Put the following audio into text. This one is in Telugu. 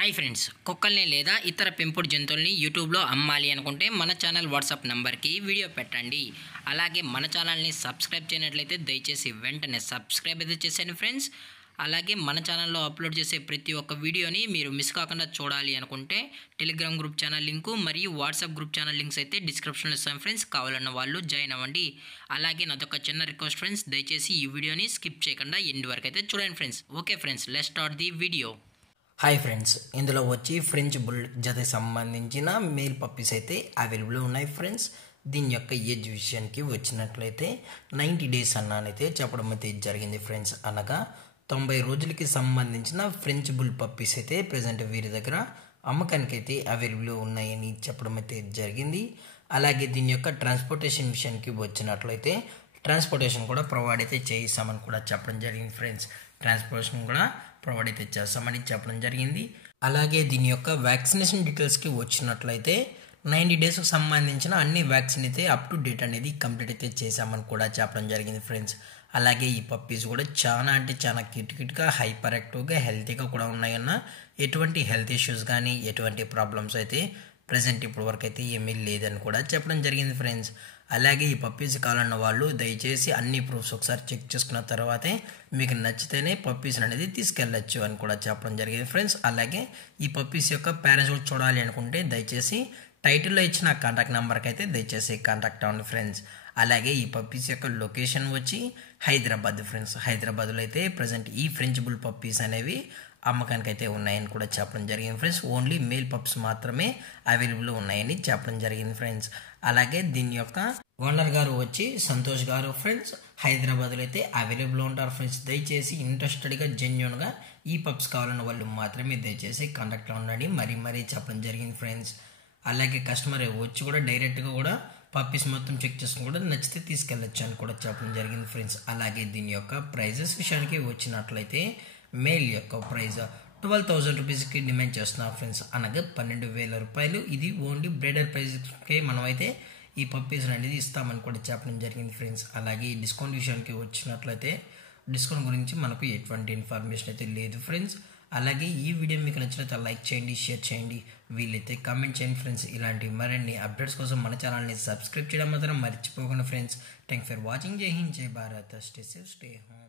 హాయ్ ఫ్రెండ్స్, కుక్కల్ని లేదా ఇతర పెంపుడు జంతువుల్ని యూట్యూబ్లో అమ్మాలి అనుకుంటే మన ఛానల్ వాట్సాప్ నెంబర్కి వీడియో పెట్టండి. అలాగే మన ఛానల్ని సబ్స్క్రైబ్ చేయనట్లయితే దయచేసి వెంటనే సబ్స్క్రైబ్ అయితే చేసేయండి ఫ్రెండ్స్. అలాగే మన ఛానల్లో అప్లోడ్ చేసే ప్రతి ఒక్క వీడియోని మీరు మిస్ కాకుండా చూడాలి అనుకుంటే టెలిగ్రామ్ గ్రూప్ ఛానల్ లింకు మరియు వాట్సాప్ గ్రూప్ ఛానల్ లింక్స్ అయితే డిస్క్రిప్షన్లో ఇస్తాను ఫ్రెండ్స్. కావాలన్న వాళ్ళు జాయిన్ అవ్వండి. అలాగే నాదొక చిన్న రిక్వెస్ట్ ఫ్రెండ్స్, దయచేసి ఈ వీడియోని స్కిప్ చేయకుండా ఎండ్ వరకు అయితే చూడండి friends. Okay friends, let's start the video. Hi friends, ఇందులో వచ్చి ఫ్రెంచ్ బుల్ జతకి సంబంధించిన మేల్ పప్పీస్ అయితే అవైలబుల్ ఉన్నాయి ఫ్రెండ్స్. దీని యొక్క ఏజ్ విషయానికి వచ్చినట్లయితే 90 డేస్ అన్నానైతే చెప్పడం అయితే జరిగింది ఫ్రెండ్స్. అనగా 90 రోజులకి సంబంధించిన ఫ్రెంచ్ బుల్ పప్పీస్ అయితే ప్రజెంట్ వీరి దగ్గర అమ్మకానికి అయితే అవైలబుల్ ఉన్నాయని చెప్పడం అయితే జరిగింది. అలాగే దీని యొక్క ట్రాన్స్పోర్టేషన్ విషయానికి వచ్చినట్లయితే ట్రాన్స్పోర్టేషన్ కూడా ప్రొవైడ్ అయితే చేయిస్తామని కూడా చెప్పడం జరిగింది ఫ్రెండ్స్. ట్రాన్స్పోర్టేషన్ కూడా ప్రొవైడ్ అయితే చేస్తామని చెప్పడం జరిగింది. అలాగే దీని యొక్క వ్యాక్సినేషన్ డీటెయిల్స్కి వచ్చినట్లయితే 90 డేస్కి సంబంధించిన అన్ని వ్యాక్సిన్ అయితే అప్ టు డేట్ అనేది కంప్లీట్ అయితే చేశామని కూడా చెప్పడం జరిగింది ఫ్రెండ్స్. అలాగే ఈ పప్పీస్ కూడా చాలా అంటే చాలా కిట్గా హైపర్ యాక్టివ్గా హెల్తీగా కూడా ఉన్నాయన్న ఎటువంటి హెల్త్ ఇష్యూస్ కానీ ఎటువంటి ప్రాబ్లమ్స్ అయితే ప్రజెంట్ ఇప్పటి వరకు అయితే ఏమీ లేదని కూడా చెప్పడం జరిగింది ఫ్రెండ్స్. అలాగే ఈ పప్పీస్ కావాలన్న వాళ్ళు దయచేసి అన్ని ప్రూఫ్స్ ఒకసారి చెక్ చేసుకున్న తర్వాతే మీకు నచ్చితేనే పప్పీస్ అనేది తీసుకెళ్ళచ్చు అని కూడా చెప్పడం జరిగింది ఫ్రెండ్స్. అలాగే ఈ పప్పీస్ యొక్క పేరెంట్స్ కూడా చూడాలి అనుకుంటే దయచేసి టైటిల్లో ఇచ్చిన కాంటాక్ట్ నెంబర్కి అయితే దయచేసి కాంటాక్ట్ అవ్వండి ఫ్రెండ్స్. అలాగే ఈ పప్పీస్ యొక్క లొకేషన్ వచ్చి హైదరాబాద్ ఫ్రెండ్స్. హైదరాబాద్లో అయితే ప్రజెంట్ ఈ ఫ్రెంచ్ బుల్ పప్పీస్ అనేవి అమ్మకానికి అయితే ఉన్నాయని కూడా చెప్పడం జరిగింది ఫ్రెండ్స్. ఓన్లీ మేల్ పప్స్ మాత్రమే అవైలబుల్ ఉన్నాయని చెప్పడం జరిగింది ఫ్రెండ్స్. అలాగే దీని యొక్క ఓనర్ గారు వచ్చి సంతోష్ గారు ఫ్రెండ్స్. హైదరాబాద్లో అయితే అవైలబుల్ ఉంటారు ఫ్రెండ్స్. దయచేసి ఇంట్రెస్టెడ్గా జెన్యున్గా ఈ పప్స్ కావాలన్న వాళ్ళు మాత్రమే దయచేసి కాంటాక్ట్లో ఉండండి మరీ చెప్పడం జరిగింది ఫ్రెండ్స్. అలాగే కస్టమర్ వచ్చి కూడా డైరెక్ట్గా కూడా పప్పీస్ మొత్తం చెక్ చేసుకుని కూడా నచ్చితే తీసుకెళ్ళచ్చు అని కూడా చెప్పడం జరిగింది ఫ్రెండ్స్. అలాగే దీని యొక్క ప్రైజెస్ విషయానికి వచ్చినట్లయితే మేల్ యొక్క ప్రైజ్ 12,000 రూపీస్కి డిమాండ్ చేస్తున్నారు ఫ్రెండ్స్. అనగా 12,000 రూపాయలు. ఇది ఓన్లీ బ్రీడర్ ప్రైజ్కి మనమైతే ఈ పప్పీస్ అనేది ఇస్తామని కూడా చెప్పడం జరిగింది ఫ్రెండ్స్. అలాగే ఈ డిస్కౌంట్ విషయానికి వచ్చినట్లయితే డిస్కౌంట్ గురించి మనకు ఎటువంటి ఇన్ఫర్మేషన్ అయితే లేదు ఫ్రెండ్స్. అలాగే ఈ వీడియో మీకు నచ్చినట్లయితే లైక్ చేయండి, షేర్ చేయండి, వీలైతే కామెంట్ చేయండి ఫ్రెండ్స్. ఇలాంటి మరిన్ని అప్డేట్స్ కోసం మన ఛానల్ని సబ్స్క్రైబ్ చేయడం మాత్రం మర్చిపోకండి ఫ్రెండ్స్. Thanks for watching. జై హింద్, జై Bharat, stay safe, stay home.